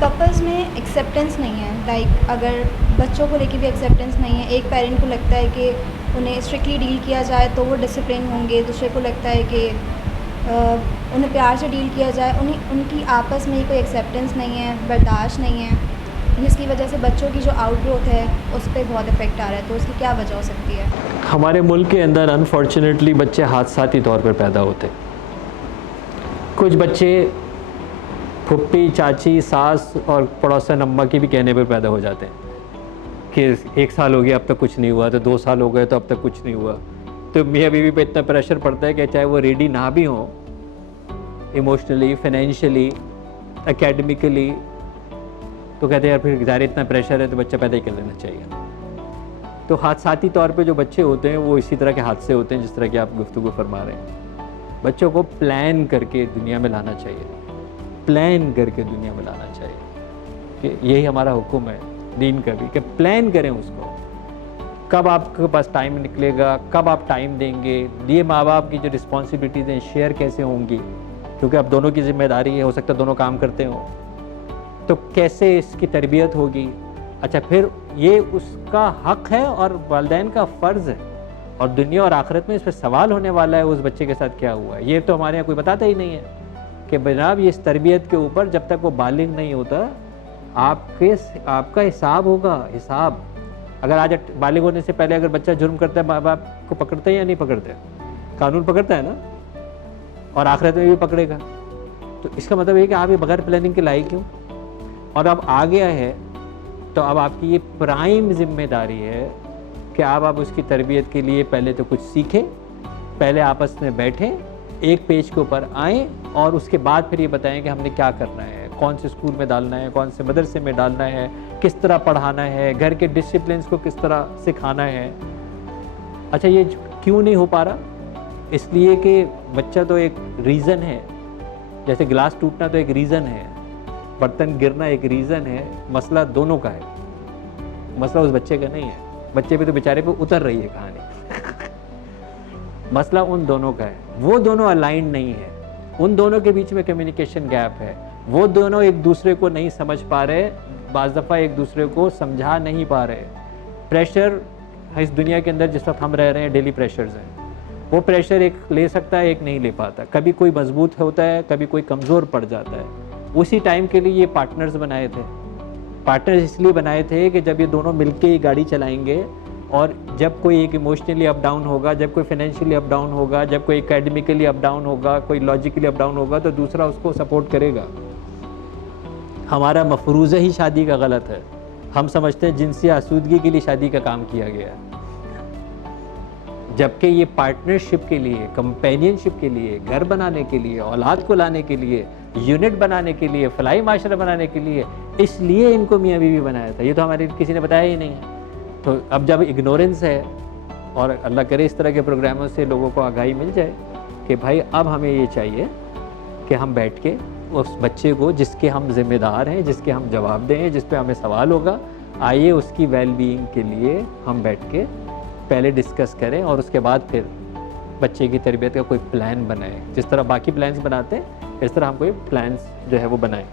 Couples میں acceptance نہیں ہے. لائک اگر بچوں کو لے کے بھی ایکسیپٹنس نہیں ہے. ایک پیرنٹ کو لگتا ہے کہ انہیں اسٹرکٹلی ڈیل کیا جائے تو وہ ڈسپلن ہوں گے, دوسرے کو لگتا ہے کہ انہیں پیار سے ڈیل کیا جائے. ان کی آپس میں کوئی ایکسیپٹنس نہیں ہے, برداشت نہیں ہے, جس کی وجہ سے بچوں کی جو آؤٹ گروتھ ہے اس پہ بہت افیکٹ آ رہا ہے. تو اس کی کیا وجہ ہو سکتی ہے؟ ہمارے ملک کے اندر انفارچونیٹلی بچے حادثاتی طور پر پیدا ہوتے ہیں. کچھ بچے پھپھی, چاچی, ساس اور پڑوسن اماں کی بھی کہنے پر پیدا ہو جاتے ہیں کہ 1 سال ہو گیا اب تک کچھ نہیں ہوا, تو 2 سال ہو گئے تو اب تک کچھ نہیں ہوا. تو میاں بیوی پہ اتنا پریشر پڑتا ہے کہ چاہے وہ ریڈی نہ بھی ہوں ایموشنلی, فائنینشلی, اکیڈمیکلی, تو کہتے ہیں یار پھر ظاہر اتنا پریشر ہے تو بچہ پیدا ہی کر لینا چاہیے. تو حادثاتی طور پہ جو بچے ہوتے ہیں وہ اسی طرح کے حادثے ہوتے ہیں جس طرح کہ آپ گفتگو فرما رہے ہیں. بچوں کو پلان کر کے دنیا میں لانا چاہیے, پلان کر کے دنیا میں لانا چاہیے. کہ یہی ہمارا حکم ہے دین کا بھی, کہ پلان کریں اس کو. کب آپ کے پاس ٹائم نکلے گا, کب آپ ٹائم دیں گے, یہ ماں باپ کی جو رسپانسبلٹیز ہیں شیئر کیسے ہوں گی, کیونکہ اب دونوں کی ذمہ داری ہے, ہو سکتا ہے دونوں کام کرتے ہوں, تو کیسے اس کی تربیت ہوگی. اچھا پھر یہ اس کا حق ہے اور والدین کا فرض ہے, اور دنیا اور آخرت میں اس پہ سوال ہونے والا ہے اس بچے کے ساتھ کیا ہوا ہے. یہ تو ہمارے یہاں کوئی بتاتا ہی نہیں ہے کہ جناب یہ اس تربیت کے اوپر جب تک وہ بالغ نہیں ہوتا آپ کا حساب ہوگا. حساب اگر آج بالغ ہونے سے پہلے اگر بچہ جرم کرتا ہے ماں باپ کو پکڑتے ہیں یا نہیں پکڑتے؟ قانون پکڑتا ہے نا, اور آخرت میں بھی پکڑے گا. تو اس کا مطلب یہ کہ آپ یہ بغیر پلاننگ کے لائے کیوں؟ اور اب آ گیا ہے تو اب آپ کی یہ پرائم ذمہ داری ہے کہ آپ اس کی تربیت کے لیے پہلے تو کچھ سیکھیں, پہلے آپس میں بیٹھیں, ایک پیج کے اوپر آئیں, اور اس کے بعد پھر یہ بتائیں کہ ہم نے کیا کرنا ہے, کون سے اسکول میں ڈالنا ہے, کون سے مدرسے میں ڈالنا ہے, کس طرح پڑھانا ہے, گھر کے ڈسپلنس کو کس طرح سکھانا ہے. اچھا یہ کیوں نہیں ہو پا رہا؟ اس لیے کہ بچہ تو ایک ریزن ہے, جیسے گلاس ٹوٹنا تو ایک ریزن ہے, برتن گرنا ایک ریزن ہے. مسئلہ دونوں کا ہے, مسئلہ اس بچے کا نہیں ہے. بچے پہ تو بیچارے پہ اتر رہی ہے کہانی. مسئلہ ان دونوں کا ہے. وہ دونوں الائنڈ نہیں ہے, ان دونوں کے بیچ میں کمیونیکیشن گیپ ہے. وہ دونوں ایک دوسرے کو نہیں سمجھ پا رہے, بعض دفعہ ایک دوسرے کو سمجھا نہیں پا رہے. پریشر اس دنیا کے اندر جس وقت ہم رہ رہے ہیں ڈیلی پریشرز ہیں, وہ پریشر ایک لے سکتا ہے, ایک نہیں لے پاتا. کبھی کوئی مضبوط ہوتا ہے, کبھی کوئی کمزور پڑ جاتا ہے. اسی ٹائم کے لیے یہ پارٹنرز بنائے تھے. پارٹنرز اس لیے بنائے تھے کہ جب یہ دونوں مل کے ہی گاڑی چلائیں گے, اور جب کوئی ایک ایموشنلی اپ ڈاؤن ہوگا, جب کوئی فائنینشلی اپ ڈاؤن ہوگا, جب کوئی اکیڈمیکلی اپ ڈاؤن ہوگا, کوئی لاجیکلی اپ ڈاؤن ہوگا, تو دوسرا اس کو سپورٹ کرے گا. ہمارا مفروضہ ہی شادی کا غلط ہے. ہم سمجھتے ہیں جنسی آسودگی کے لیے شادی کا کام کیا گیا ہے, جبکہ یہ پارٹنرشپ کے لیے, کمپینینشپ کے لیے, گھر بنانے کے لیے, اولاد کو لانے کے لیے, یونٹ بنانے کے لیے, فلاحی معاشرہ بنانے کے لیے, اس لیے ان کو میاں بیوی بنایا تھا. یہ تو ہمارے کسی نے بتایا ہی نہیں ہے. تو اب جب اگنورنس ہے, اور اللہ کرے اس طرح کے پروگراموں سے لوگوں کو آگاہی مل جائے کہ بھائی اب ہمیں یہ چاہیے کہ ہم بیٹھ کے اس بچے کو جس کے ہم ذمہ دار ہیں, جس کے ہم جواب دیں, جس پہ ہمیں سوال ہوگا, آئیے اس کی ویل بینگ کے لیے ہم بیٹھ کے پہلے ڈسکس کریں, اور اس کے بعد پھر بچے کی تربیت کا کوئی پلان بنائیں. جس طرح باقی پلانس بناتے ہیں اس طرح ہم کوئی پلانس جو ہے وہ بنائیں.